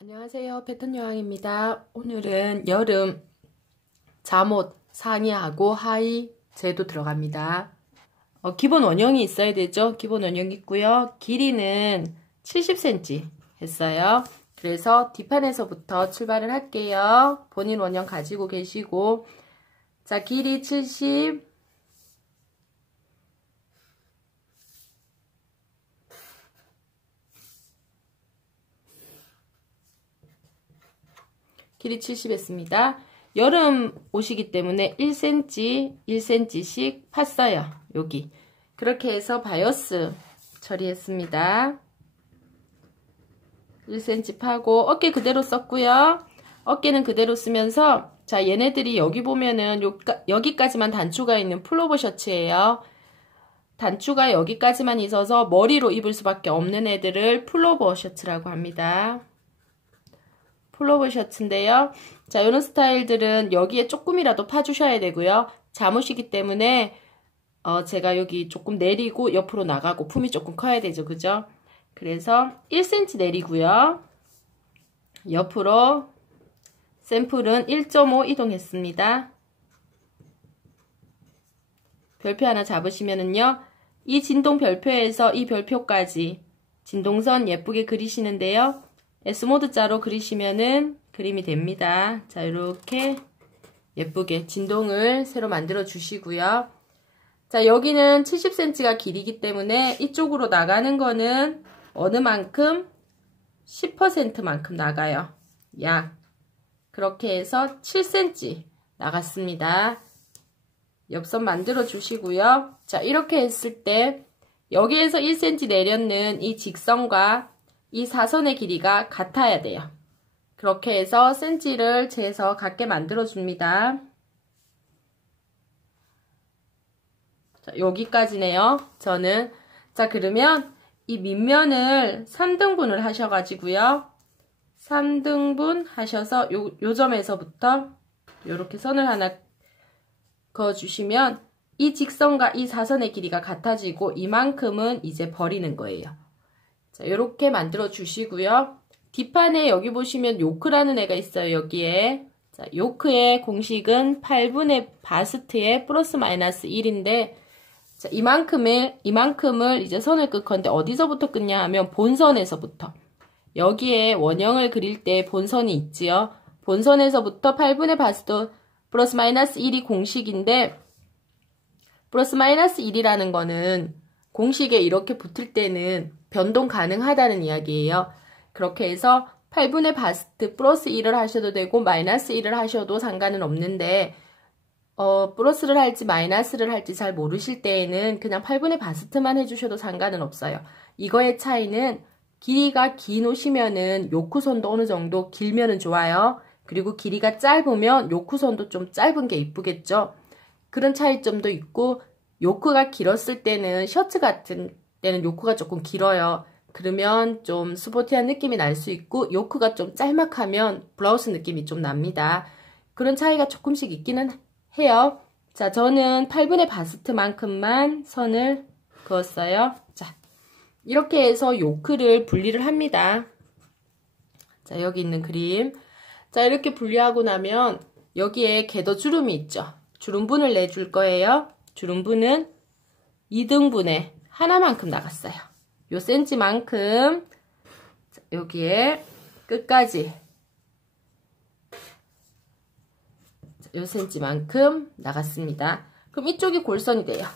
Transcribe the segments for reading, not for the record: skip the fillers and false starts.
안녕하세요, 패턴 여왕입니다. 오늘은 여름 잠옷 상의하고 하의 재도 들어갑니다. 기본 원형이 있어야 되죠. 기본 원형 있고요. 길이는 70cm 했어요. 그래서 뒷판에서부터 출발을 할게요. 본인 원형 가지고 계시고, 자, 길이 70, 길이 70 했습니다. 여름 옷이기 때문에 1cm, 1cm씩 팠어요. 여기. 그렇게 해서 바이어스 처리했습니다. 1cm 파고 어깨 그대로 썼고요. 어깨는 그대로 쓰면서, 자, 얘네들이 여기 보면은 여기까지만 단추가 있는 플로버 셔츠예요. 단추가 여기까지만 있어서 머리로 입을 수밖에 없는 애들을 플로버 셔츠라고 합니다. 플로버 셔츠인데요. 자, 이런 스타일들은 여기에 조금이라도 파주셔야 되고요. 잠옷이기 때문에 제가 여기 조금 내리고 옆으로 나가고 품이 조금 커야 되죠. 그죠? 그래서 1cm 내리고요. 옆으로 샘플은 1.5 이동했습니다. 별표 하나 잡으시면은요. 이 진동 별표에서 이 별표까지 진동선 예쁘게 그리시는데요. S모드 자로 그리시면은 그림이 됩니다. 자, 이렇게 예쁘게 진동을 새로 만들어 주시고요. 자, 여기는 70cm가 길이기 때문에 이쪽으로 나가는 거는 어느 만큼? 10%만큼 나가요. 약. 그렇게 해서 7cm 나갔습니다. 옆선 만들어 주시고요. 자, 이렇게 했을 때 여기에서 1cm 내렸는 이 직선과 이 사선의 길이가 같아야 돼요. 그렇게 해서 cm를 재서 같게 만들어 줍니다. 자, 여기까지네요. 저는. 자, 그러면 이 밑면을 3등분을 하셔가지고요. 3등분 하셔서 요 점에서부터 요렇게 선을 하나 그어주시면 이 직선과 이 사선의 길이가 같아지고 이만큼은 이제 버리는 거예요. 자, 요렇게 만들어 주시고요. 뒷판에 여기 보시면 요크라는 애가 있어요. 여기에. 자, 요크의 공식은 8분의 바스트의 플러스 마이너스 1인데, 자, 이만큼을 이제 선을 끌 건데, 어디서부터 끊냐 하면 본선에서부터. 여기에 원형을 그릴 때 본선이 있지요. 본선에서부터 8분의 바스트 플러스 마이너스 1이 공식인데, 플러스 마이너스 1이라는 거는 공식에 이렇게 붙을 때는 변동 가능하다는 이야기예요. 그렇게 해서 8분의 바스트 플러스 1을 하셔도 되고 마이너스 1을 하셔도 상관은 없는데 플러스를 할지 마이너스를 할지 잘 모르실 때에는 그냥 8분의 바스트만 해주셔도 상관은 없어요. 이거의 차이는 길이가 긴 옷이면은 요크선도 어느 정도 길면은 좋아요. 그리고 길이가 짧으면 요크선도 좀 짧은 게 이쁘겠죠. 그런 차이점도 있고 요크가 길었을 때는 셔츠 같은 때는 요크가 조금 길어요. 그러면 좀 스포티한 느낌이 날 수 있고 요크가 좀 짤막하면 블라우스 느낌이 좀 납니다. 그런 차이가 조금씩 있기는 해요. 자, 저는 8분의 바스트만큼만 선을 그었어요. 자, 이렇게 해서 요크를 분리를 합니다. 자, 여기 있는 그림. 자, 이렇게 분리하고 나면 여기에 궤도 주름이 있죠. 주름분을 내줄 거예요. 주름분은 2등분의 하나만큼 나갔어요. 요 센치만큼 여기에 끝까지 요 센치만큼 나갔습니다. 그럼 이쪽이 골선이 돼요.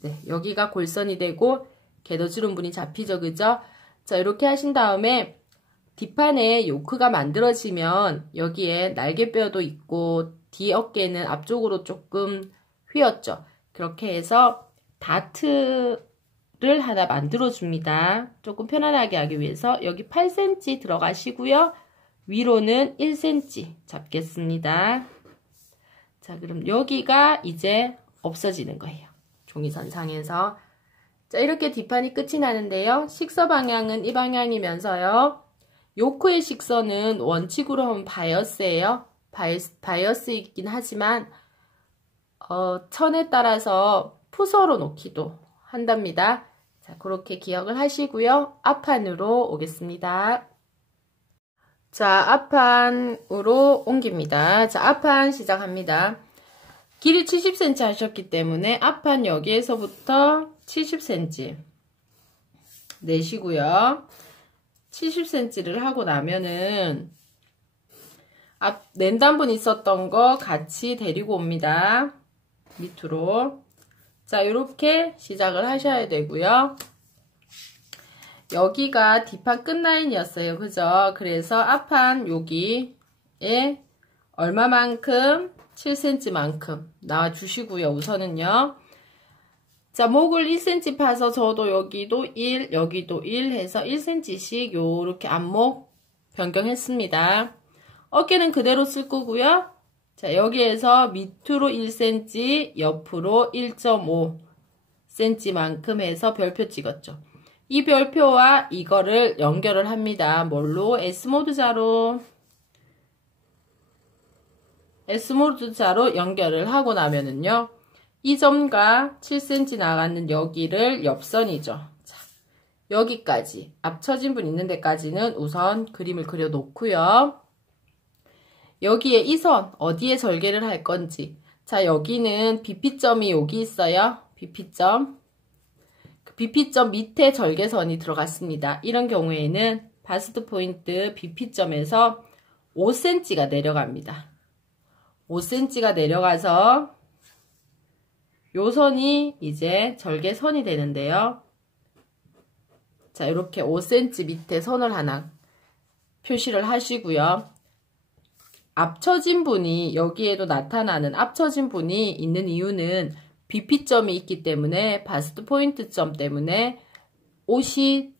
네, 여기가 골선이 되고 궤도주름분이 잡히죠, 그죠? 자, 이렇게 하신 다음에 뒷판에 요크가 만들어지면 여기에 날개뼈도 있고 뒤 어깨는 앞쪽으로 조금 휘었죠. 그렇게 해서 다트를 하나 만들어 줍니다. 조금 편안하게 하기 위해서 여기 8cm 들어가시고요. 위로는 1cm 잡겠습니다. 자, 그럼 여기가 이제 없어지는 거예요. 종이선상에서. 자, 이렇게 뒷판이 끝이 나는데요. 식서 방향은 이 방향이면서요. 요크의 식서는 원칙으로 하면 바이어스예요. 바이어스이긴 하지만 천에 따라서 푸서로 놓기도 한답니다. 자, 그렇게 기억을 하시고요. 앞판으로 오겠습니다. 자, 앞판으로 옮깁니다. 자, 앞판 시작합니다. 길이 70cm 하셨기 때문에 앞판 여기에서부터 70cm 내시고요. 70cm를 하고 나면은 앞 낸단분 있었던 거 같이 데리고 옵니다. 밑으로. 자, 이렇게 시작을 하셔야 되고요. 여기가 뒷판 끝라인이었어요. 그죠? 그래서 앞판 여기에 얼마만큼? 7cm만큼 나와주시고요. 우선은요. 자, 목을 1cm 파서 저도 여기도 1, 여기도 1 해서 1cm씩 요렇게 앞목 변경했습니다. 어깨는 그대로 쓸 거고요. 자, 여기에서 밑으로 1cm, 옆으로 1.5cm만큼 해서 별표 찍었죠. 이 별표와 이거를 연결을 합니다. 뭘로? S모드 자로 연결을 하고 나면은요. 이 점과 7cm 나가는 여기를 옆선이죠. 자, 여기까지 앞처진 분 있는 데까지는 우선 그림을 그려 놓고요. 여기에 이 선 어디에 절개를 할 건지. 자, 여기는 BP점이 여기 있어요. BP점. 그 BP점 밑에 절개선이 들어갔습니다. 이런 경우에는 바스트 포인트 BP점에서 5cm가 내려갑니다. 5cm가 내려가서 요 선이 이제 절개선이 되는데요. 자, 이렇게 5cm 밑에 선을 하나 표시를 하시고요. 앞처진 분이 여기에도 나타나는 앞처진 분이 있는 이유는 BP점이 있기 때문에 바스트 포인트 점 때문에 옷이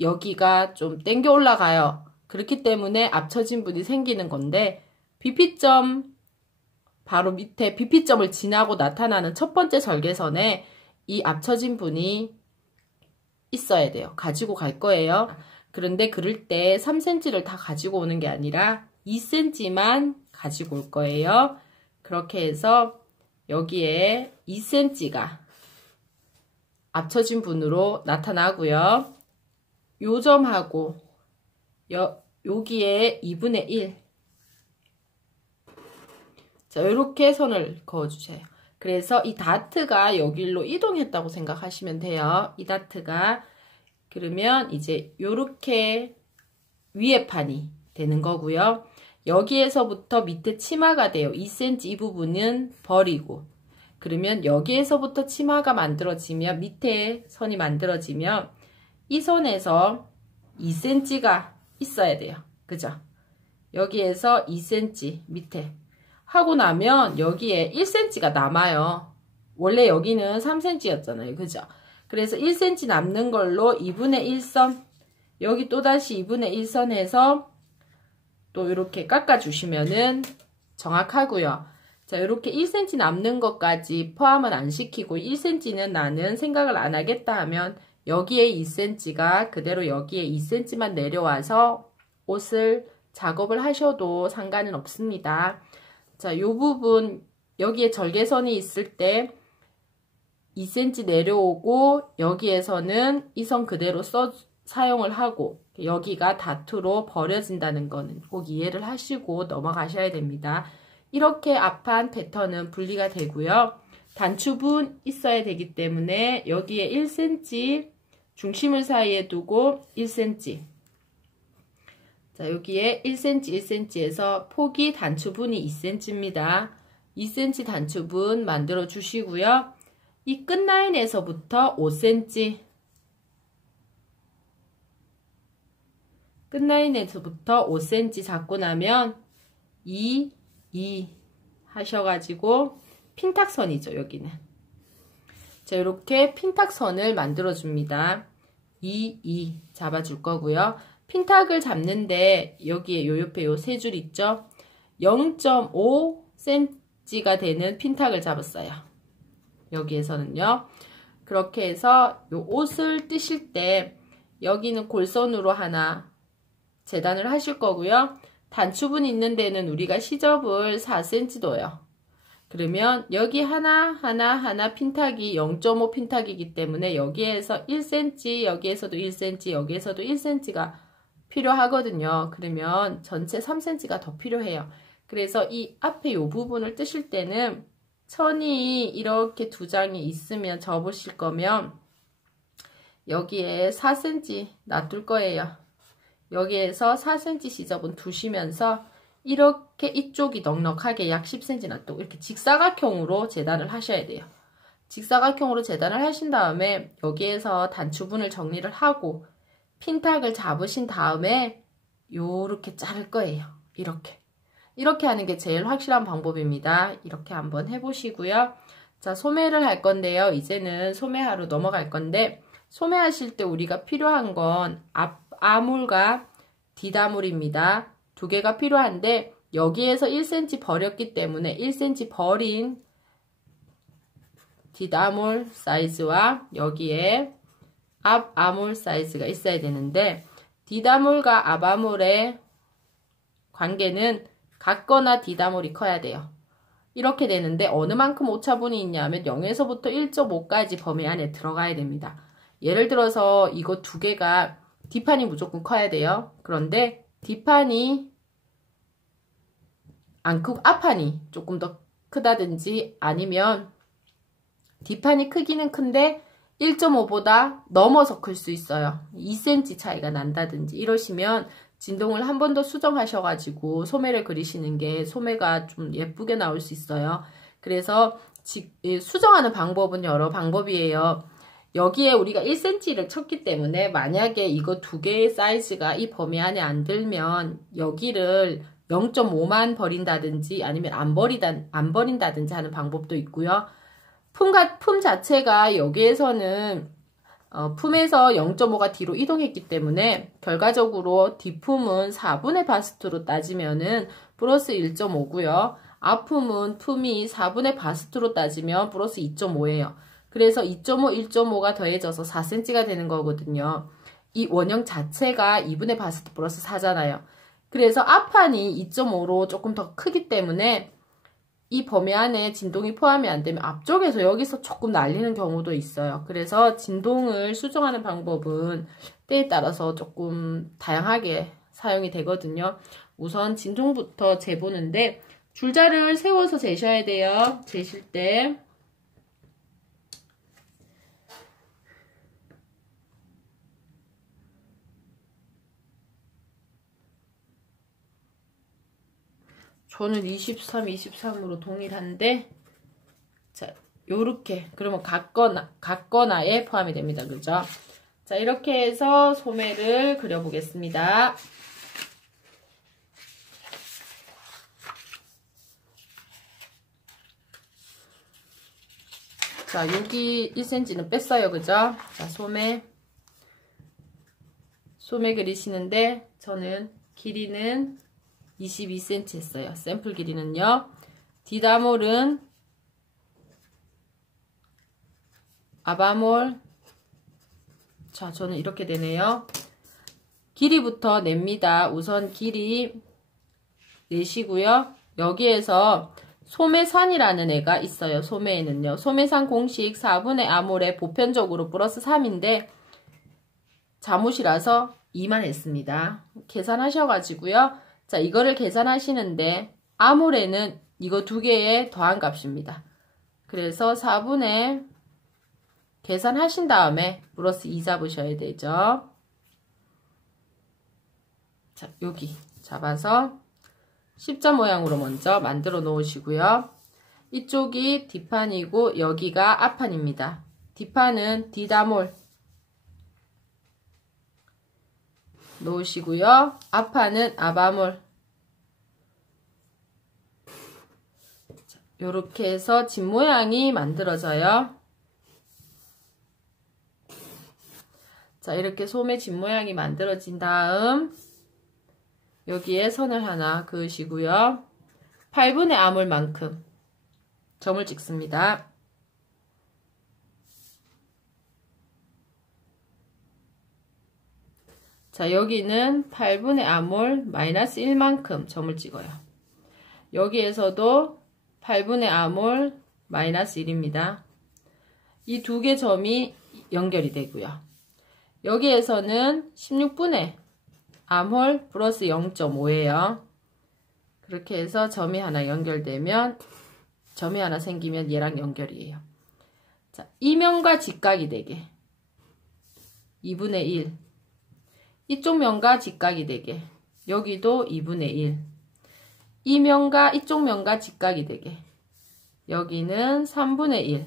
여기가 좀 땡겨 올라가요. 그렇기 때문에 앞처진 분이 생기는 건데 BP점 바로 밑에 BP점을 지나고 나타나는 첫 번째 절개선에 이 앞처진 분이 있어야 돼요. 가지고 갈 거예요. 그런데 그럴 때 3cm를 다 가지고 오는 게 아니라 2cm만 가지고 올 거예요. 그렇게 해서 여기에 2cm가 앞처진 분으로 나타나고요. 요 점하고 여기에 2분의 1. 자, 이렇게 선을 그어주세요. 그래서 이 다트가 여기로 이동했다고 생각하시면 돼요. 이 다트가. 그러면 이제 요렇게 위에 판이 되는 거고요. 여기에서부터 밑에 치마가 돼요. 2cm 이 부분은 버리고. 그러면 여기에서부터 치마가 만들어지면 밑에 선이 만들어지면 이 선에서 2cm가 있어야 돼요. 그죠? 여기에서 2cm 밑에 하고 나면 여기에 1cm가 남아요. 원래 여기는 3cm였잖아요. 그죠? 그래서 1cm 남는 걸로 2분의 1선, 여기 또다시 2분의 1선 해서 또 이렇게 깎아주시면은 정확하고요. 자, 이렇게 1cm 남는 것까지 포함은 안 시키고 1cm는 나는 생각을 안 하겠다 하면 여기에 2cm가 그대로 여기에 2cm만 내려와서 옷을 작업을 하셔도 상관은 없습니다. 자, 요 부분 여기에 절개선이 있을 때 2cm 내려오고 여기에서는 이 선 그대로 사용을 하고 여기가 다투로 버려진다는 거는 꼭 이해를 하시고 넘어가셔야 됩니다. 이렇게 앞판 패턴은 분리가 되고요. 단추분 있어야 되기 때문에 여기에 1cm 중심을 사이에 두고 1cm. 자, 여기에 1cm, 1cm에서 폭이 단추분이 2cm입니다. 2cm 단추분 만들어 주시고요. 이 끝라인에서부터 5cm. 끝라인에서부터 5cm 잡고 나면 2, 2 하셔가지고 핀탁선이죠, 여기는. 자, 이렇게 핀탁선을 만들어 줍니다. 2, 2 잡아줄 거고요. 핀탁을 잡는데 여기에 요 옆에 요 세 줄 있죠? 0.5cm가 되는 핀탁을 잡았어요. 여기에서는요. 그렇게 해서 요 옷을 뜨실 때 여기는 골선으로 하나 재단을 하실 거고요. 단추분 있는 데는 우리가 시접을 4cm 둬요. 그러면 여기 하나 핀탁이 0.5 핀탁이기 때문에 여기에서 1cm, 여기에서도 1cm, 여기에서도 1cm가 필요하거든요. 그러면 전체 3cm가 더 필요해요. 그래서 이 앞에 이 부분을 뜨실 때는 천이 이렇게 두 장이 있으면 접으실 거면 여기에 4cm 놔둘 거예요. 여기에서 4cm 시접은 두시면서 이렇게 이쪽이 넉넉하게 약 10cm 놔두고 이렇게 직사각형으로 재단을 하셔야 돼요. 직사각형으로 재단을 하신 다음에 여기에서 단추분을 정리를 하고 핀탁을 잡으신 다음에 요렇게 자를 거예요. 이렇게 하는 게 제일 확실한 방법입니다. 이렇게 한번 해보시고요. 자, 소매를 할 건데요. 이제는 소매하러 넘어갈 건데 소매하실 때 우리가 필요한 건 앞아물과 뒷아물입니다. 두 개가 필요한데 여기에서 1cm 버렸기 때문에 1cm 버린 뒷아물 사이즈와 여기에 앞아물 사이즈가 있어야 되는데 뒷아물과 앞아물의 관계는 같거나 뒷아물이 커야 돼요. 이렇게 되는데 어느 만큼 오차분이 있냐면 0에서부터 1.5까지 범위 안에 들어가야 됩니다. 예를 들어서 이거 두 개가 뒷판이 무조건 커야 돼요. 그런데 뒷판이 안 크고 앞판이 조금 더 크다든지 아니면 뒷판이 크기는 큰데 1.5보다 넘어서 클 수 있어요. 2cm 차이가 난다든지 이러시면 진동을 한 번 더 수정하셔가지고 소매를 그리시는 게 소매가 좀 예쁘게 나올 수 있어요. 그래서 수정하는 방법은 여러 방법이에요. 여기에 우리가 1cm를 쳤기 때문에 만약에 이거 두 개의 사이즈가 이 범위 안에 안 들면 여기를 0.5만 버린다든지 아니면 안 버린다든지 하는 방법도 있고요. 품 자체가 여기에서는 품에서 0.5가 뒤로 이동했기 때문에 결과적으로 뒷품은 4분의 바스트로 따지면은 플러스 1.5고요. 앞품은 품이 4분의 바스트로 따지면 플러스 2.5예요. 그래서 2.5, 1.5가 더해져서 4cm가 되는 거거든요. 이 원형 자체가 2분의 바스트 플러스 4잖아요. 그래서 앞판이 2.5로 조금 더 크기 때문에 이 범위 안에 진동이 포함이 안 되면 앞쪽에서 여기서 조금 날리는 경우도 있어요. 그래서 진동을 수정하는 방법은 때에 따라서 조금 다양하게 사용이 되거든요. 우선 진동부터 재보는데 줄자를 세워서 재셔야 돼요. 재실 때. 저는 23, 23으로 동일한데, 자, 요렇게. 그러면 같거나에 포함이 됩니다. 그죠? 자, 이렇게 해서 소매를 그려보겠습니다. 자, 여기 1cm는 뺐어요. 그죠? 자, 소매 그리시는데, 저는 길이는 22cm 했어요. 샘플 길이는요. 뒷아몰은 앞아몰. 자, 저는 이렇게 되네요. 길이부터 냅니다. 우선 길이 내시고요. 여기에서 소매산이라는 애가 있어요. 소매에는요. 소매산 공식 4분의 아몰에 보편적으로 플러스 3인데 자못이라서 2만 했습니다. 계산하셔가지고요. 자, 이거를 계산하시는데 아몰에는 이거 두 개의 더한 값입니다. 그래서 4분의 계산하신 다음에 플러스 2 잡으셔야 되죠. 자, 여기 잡아서 십자 모양으로 먼저 만들어 놓으시고요. 이쪽이 뒷판이고 여기가 앞판입니다. 뒷판은 뒷아몰 놓으시고요. 앞판은 앞아몰. 요렇게 해서 집 모양이 만들어져요. 자, 이렇게 소매 집 모양이 만들어진 다음 여기에 선을 하나 그으시고요. 8분의 아몰만큼 점을 찍습니다. 자, 여기는 8분의 아몰 마이너스 1만큼 점을 찍어요. 여기에서도 8분의 아몰 마이너스 1입니다. 이 두 개 점이 연결이 되고요. 여기에서는 16분의 아몰 플러스 0.5예요. 그렇게 해서 점이 하나 연결되면, 점이 하나 생기면 얘랑 연결이에요. 자, 이면과 직각이 되게 2분의 1. 이쪽 면과 직각이 되게 여기도 2분의 1. 이 면과 이쪽 면과 직각이 되게 여기는 3분의 1.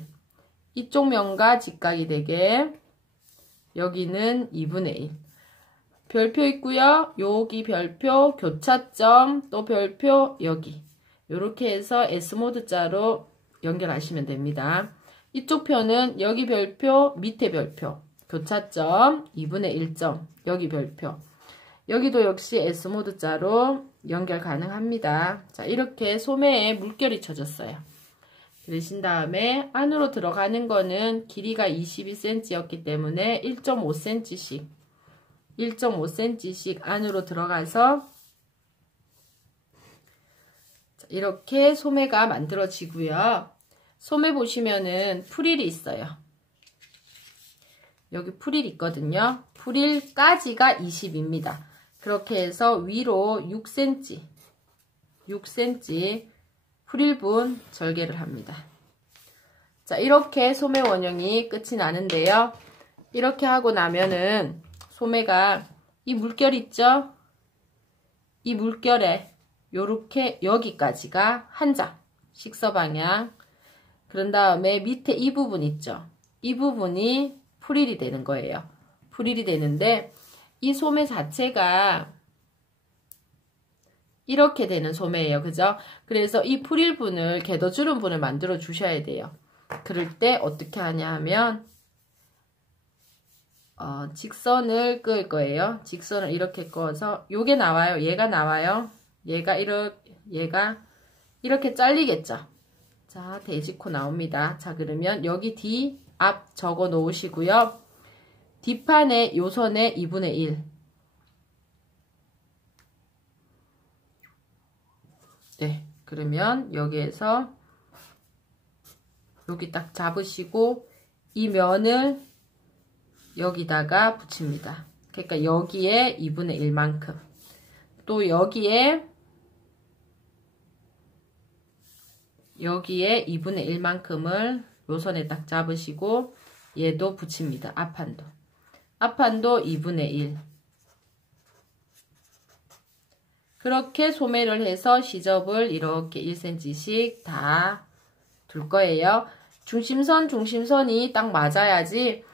이쪽 면과 직각이 되게 여기는 2분의 1. 별표 있고요. 여기 별표, 교차점, 또 별표 여기. 이렇게 해서 S모드 자로 연결하시면 됩니다. 이쪽 편은 여기 별표, 밑에 별표, 교차점, 2분의 1점, 여기 별표. 여기도 역시 S모드 자로 연결 가능합니다. 자, 이렇게 소매에 물결이 쳐졌어요. 그러신 다음에 안으로 들어가는 거는 길이가 22cm였기 때문에 1.5cm씩 안으로 들어가서 이렇게 소매가 만들어지고요. 소매 보시면은 프릴이 있어요. 여기 프릴 있거든요. 프릴까지가 20입니다. 그렇게 해서 위로 6cm 프릴분 절개를 합니다. 자, 이렇게 소매 원형이 끝이 나는데요. 이렇게 하고 나면은 소매가 이 물결 있죠? 이 물결에 요렇게 여기까지가 한 장, 식서 방향. 그런 다음에 밑에 이 부분 있죠? 이 부분이 프릴이 되는 거예요. 프릴이 되는데 이 소매 자체가 이렇게 되는 소매예요. 그죠? 그래서 이 프릴분을 궤도주름분을 만들어 주셔야 돼요. 그럴 때 어떻게 하냐 하면 직선을 그을 거예요. 직선을 이렇게 그어서 요게 나와요. 얘가 나와요. 얘가 이렇게 잘리겠죠. 자, 대직코 나옵니다. 자, 그러면 여기 뒤, 앞 적어 놓으시고요. 뒷판에 요선에 2분의 1. 네, 그러면 여기에서 여기 딱 잡으시고 이 면을 여기다가 붙입니다. 그러니까 여기에 2분의 1만큼. 또 여기에 2분의 1만큼을 요선에 딱 잡으시고 얘도 붙입니다. 앞판도. 앞판도 2분의 1. 그렇게 소매를 해서 시접을 이렇게 1cm씩 다 둘 거예요. 중심선이 딱 맞아야지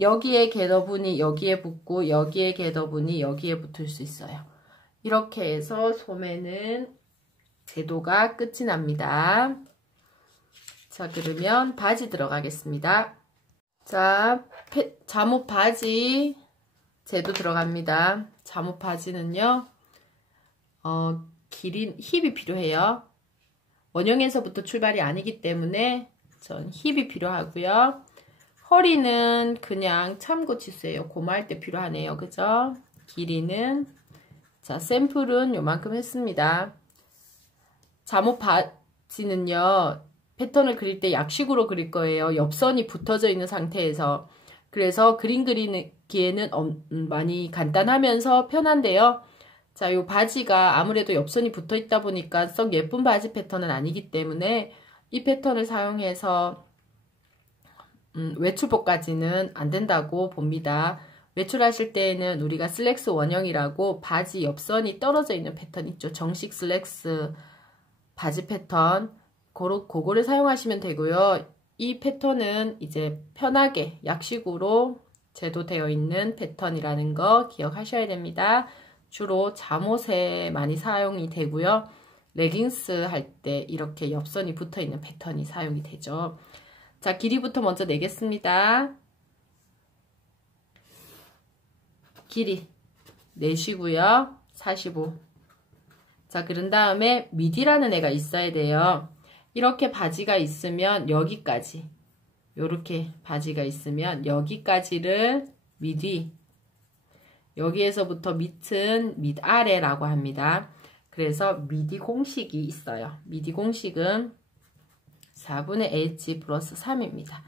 여기에 궤도분이 여기에 붙고 여기에 궤도분이 여기에 붙을 수 있어요. 이렇게 해서 소매는 제도가 끝이 납니다. 자, 그러면 바지 들어가겠습니다. 자, 잠옷 바지 제도 들어갑니다. 잠옷 바지는요, 길이 힙이 필요해요. 원형에서부터 출발이 아니기 때문에 전 힙이 필요하고요. 허리는 그냥 참고 치수예요. 고무할 때 필요하네요. 그죠? 길이는 자, 샘플은 요만큼 했습니다. 잠옷 바지는요, 패턴을 그릴 때 약식으로 그릴 거예요. 옆선이 붙어져 있는 상태에서. 그래서 그림 그리기에는 많이 간단하면서 편한데요. 자, 요 바지가 아무래도 옆선이 붙어 있다 보니까 썩 예쁜 바지 패턴은 아니기 때문에 이 패턴을 사용해서 외출복까지는 안 된다고 봅니다. 외출하실 때에는 우리가 슬랙스 원형이라고 바지 옆선이 떨어져 있는 패턴 있죠. 정식 슬랙스 바지 패턴. 그거를 사용하시면 되고요. 이 패턴은 이제 편하게 약식으로 제도되어 있는 패턴이라는 거 기억하셔야 됩니다. 주로 잠옷에 많이 사용이 되고요. 레깅스 할 때 이렇게 옆선이 붙어 있는 패턴이 사용이 되죠. 자, 길이부터 먼저 내겠습니다. 길이 내시고요. 45. 자, 그런 다음에 미디라는 애가 있어야 돼요. 이렇게 바지가 있으면 여기까지, 요렇게 바지가 있으면 여기까지를 미디, 여기에서부터 밑은 밑아래라고 합니다. 그래서 미디 공식이 있어요. 미디 공식은 4분의 h 플러스 3입니다.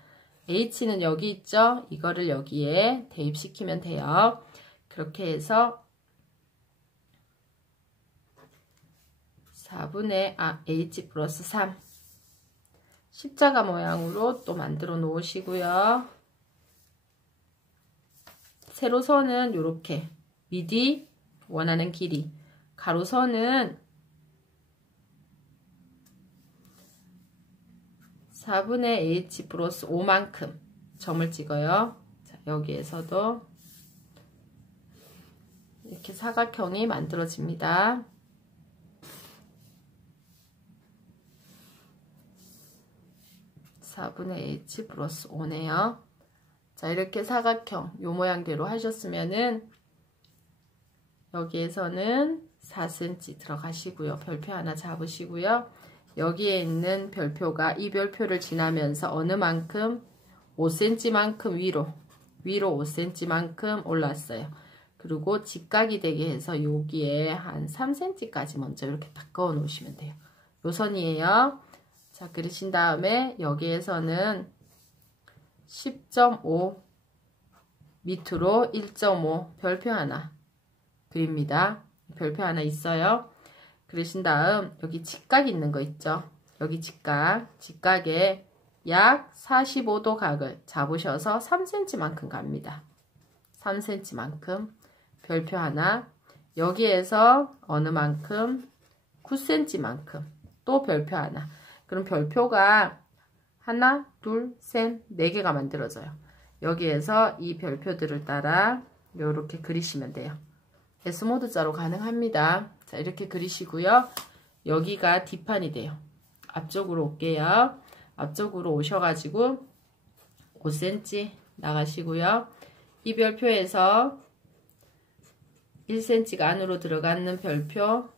h는 여기 있죠? 이거를 여기에 대입시키면 돼요. 그렇게 해서 4분의 h 플러스 3 십자가 모양으로 또 만들어 놓으시고요. 세로선은 이렇게 미디 원하는 길이, 가로선은 4분의 h 플러스 5만큼 점을 찍어요. 자, 여기에서도 이렇게 사각형이 만들어집니다. (4분의 h 플러스 5네요) 자, 이렇게 사각형 요 모양대로 하셨으면은 여기에서는 4cm 들어가시고요. 별표 하나 잡으시고요. 여기에 있는 별표가 이 별표를 지나면서 어느 만큼 5cm만큼 위로 5cm만큼 올랐어요. 그리고 직각이 되게 해서 여기에 한 3cm까지 먼저 이렇게 딱 그어 놓으시면 돼요. 요 선이에요. 자, 그러신 다음에 여기에서는 10.5 밑으로 1.5 별표 하나 그립니다. 별표 하나 있어요. 그러신 다음 여기 직각 있는 거 있죠? 여기 직각에 약 45도 각을 잡으셔서 3cm만큼 갑니다. 3cm만큼 별표 하나, 여기에서 어느 만큼 9cm만큼 또 별표 하나. 그럼 별표가 하나, 둘, 셋, 네 개가 만들어져요. 여기에서 이 별표들을 따라 이렇게 그리시면 돼요. S모드자로 가능합니다. 자, 이렇게 그리시고요. 여기가 뒷판이 돼요. 앞쪽으로 올게요. 앞쪽으로 오셔가지고 5cm 나가시고요. 이 별표에서 1cm가 안으로 들어가는 별표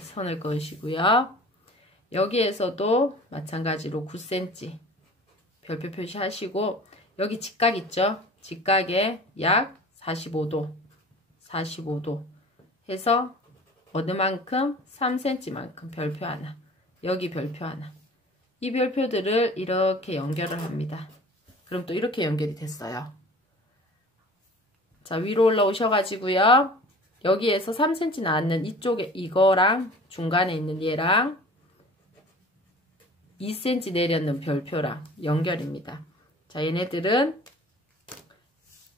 선을 그으시고요. 여기에서도 마찬가지로 9cm 별표 표시하시고 여기 직각 있죠? 직각에 약 45도 해서 어느 만큼 3cm만큼 별표 하나, 여기 별표 하나. 이 별표들을 이렇게 연결을 합니다. 그럼 또 이렇게 연결이 됐어요. 자, 위로 올라오셔가지고요. 여기에서 3cm 나왔는 이쪽에 이거랑 중간에 있는 얘랑 2cm 내렸는 별표랑 연결입니다. 자, 얘네들은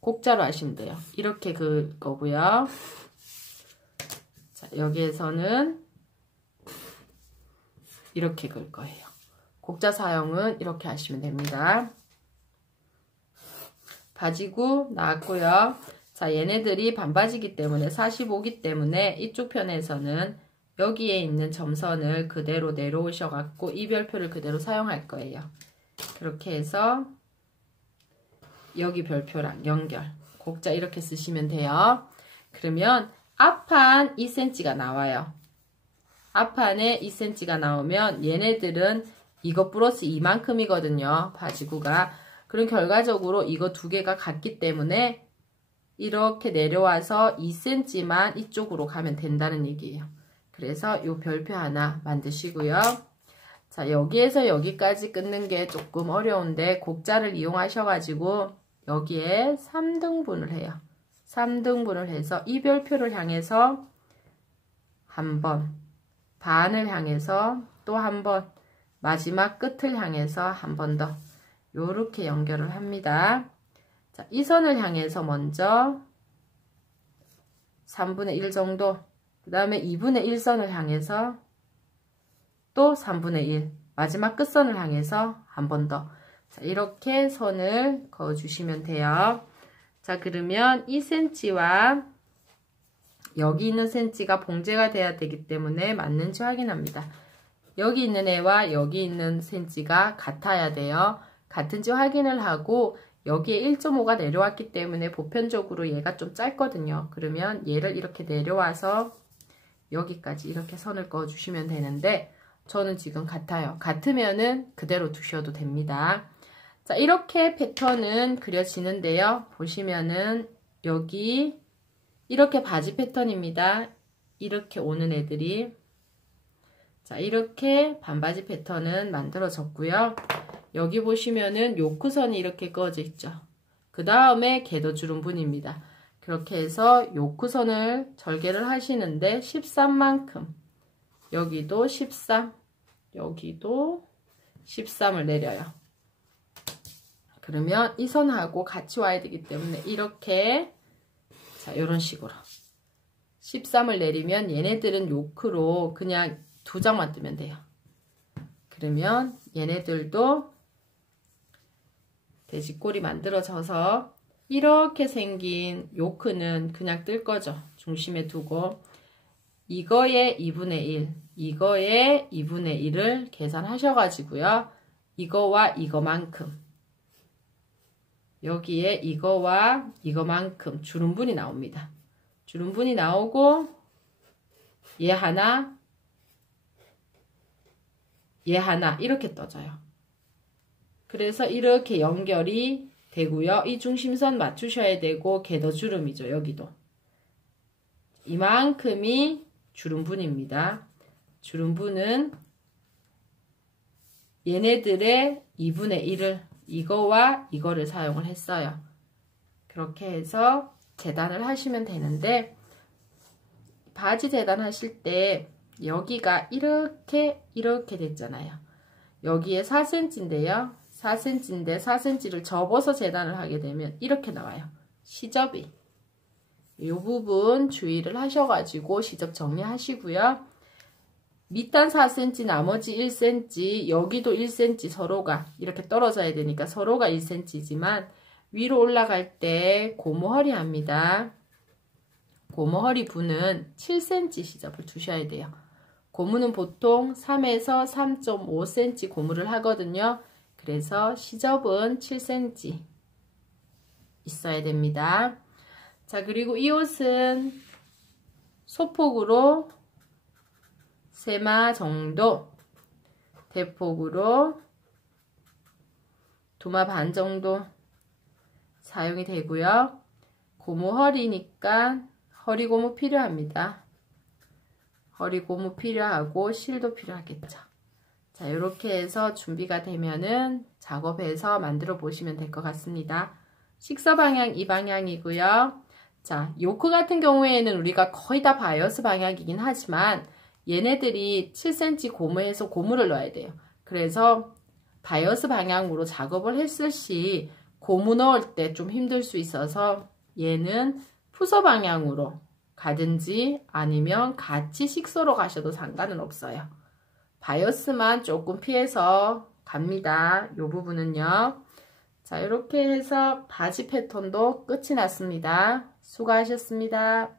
곡자로 하시면 돼요. 이렇게 그을 거고요. 자, 여기에서는 이렇게 그을 거예요. 곡자 사용은 이렇게 하시면 됩니다. 바지구 나왔고요. 자, 얘네들이 반바지기 때문에 45기 때문에 이쪽 편에서는 여기에 있는 점선을 그대로 내려오셔갖고 이 별표를 그대로 사용할 거예요. 그렇게 해서 여기 별표랑 연결, 곡자 이렇게 쓰시면 돼요. 그러면 앞판 2cm가 나와요. 앞판에 2cm가 나오면 얘네들은 이거 플러스 이만큼이거든요. 바지구가. 그럼 결과적으로 이거 두 개가 같기 때문에 이렇게 내려와서 2cm만 이쪽으로 가면 된다는 얘기예요. 그래서 이 별표 하나 만드시고요. 자, 여기에서 여기까지 끊는 게 조금 어려운데 곡자를 이용하셔가지고 여기에 3등분을 해요. 3등분을 해서 이 별표를 향해서 한 번, 반을 향해서 또 한 번, 마지막 끝을 향해서 한 번 더 요렇게 연결을 합니다. 자, 이 선을 향해서 먼저 3분의 1 정도, 그 다음에 2분의 1선을 향해서 또 3분의 1, 마지막 끝선을 향해서 한 번 더. 자, 이렇게 선을 그어주시면 돼요. 자, 그러면 이 cm와 여기 있는 cm가 봉제가 돼야 되기 때문에 맞는지 확인합니다. 여기 있는 애와 여기 있는 cm가 같아야 돼요. 같은지 확인을 하고 여기에 1.5가 내려왔기 때문에 보편적으로 얘가 좀 짧거든요. 그러면 얘를 이렇게 내려와서 여기까지 이렇게 선을 그어 주시면 되는데 저는 지금 같아요. 같으면은 그대로 두셔도 됩니다. 자, 이렇게 패턴은 그려지는데요. 보시면은 여기 이렇게 바지 패턴입니다. 이렇게 오는 애들이. 자, 이렇게 반바지 패턴은 만들어졌고요. 여기 보시면은 요크선이 이렇게 그어져 있죠. 그 다음에 궤도주름분입니다. 그렇게 해서 요크선을 절개를 하시는데 13만큼, 여기도 13, 여기도 13을 내려요. 그러면 이 선하고 같이 와야 되기 때문에 이렇게, 자, 이런 식으로 13을 내리면 얘네들은 요크로 그냥 2장만 뜨면 돼요. 그러면 얘네들도 돼지꼬리 만들어져서 이렇게 생긴 요크는 그냥 뜰 거죠. 중심에 두고 이거의 2분의 1, 이거의 2분의 1을 계산하셔가지고요. 이거와 이거만큼, 여기에 이거와 이거만큼 주름분이 나옵니다. 주름분이 나오고 얘 하나, 얘 하나 이렇게 떠져요. 그래서 이렇게 연결이 되고요. 이 중심선 맞추셔야 되고 궤도주름이죠. 여기도. 이만큼이 주름분입니다. 주름분은 얘네들의 2분의 1을 이거와 이거를 사용을 했어요. 그렇게 해서 재단을 하시면 되는데 바지 재단하실 때 여기가 이렇게 됐잖아요. 여기에 4cm인데요. 4cm인데 4cm를 접어서 재단을 하게 되면 이렇게 나와요. 시접이. 이 부분 주의를 하셔가지고 시접 정리하시고요. 밑단 4cm, 나머지 1cm, 여기도 1cm 서로가 이렇게 떨어져야 되니까 서로가 1cm지만 위로 올라갈 때 고무허리 합니다. 고무허리 분은 7cm 시접을 두셔야 돼요. 고무는 보통 3에서 3.5cm 고무를 하거든요. 그래서 시접은 7cm 있어야 됩니다. 자, 그리고 이 옷은 소폭으로 세마 정도, 대폭으로 2마 반 정도 사용이 되고요. 고무 허리니까 허리 고무 필요합니다. 허리 고무 필요하고 실도 필요하겠죠. 자, 이렇게 해서 준비가 되면은 작업해서 만들어 보시면 될 것 같습니다. 식서 방향 이 방향이고요. 자, 요크 같은 경우에는 우리가 거의 다 바이어스 방향이긴 하지만 얘네들이 7cm 고무해서 고무를 넣어야 돼요. 그래서 바이어스 방향으로 작업을 했을 시 고무 넣을 때 좀 힘들 수 있어서 얘는 푸서 방향으로 가든지 아니면 같이 식서로 가셔도 상관은 없어요. 바이어스만 조금 피해서 갑니다. 이 부분은요. 자, 이렇게 해서 바지 패턴도 끝이 났습니다. 수고하셨습니다.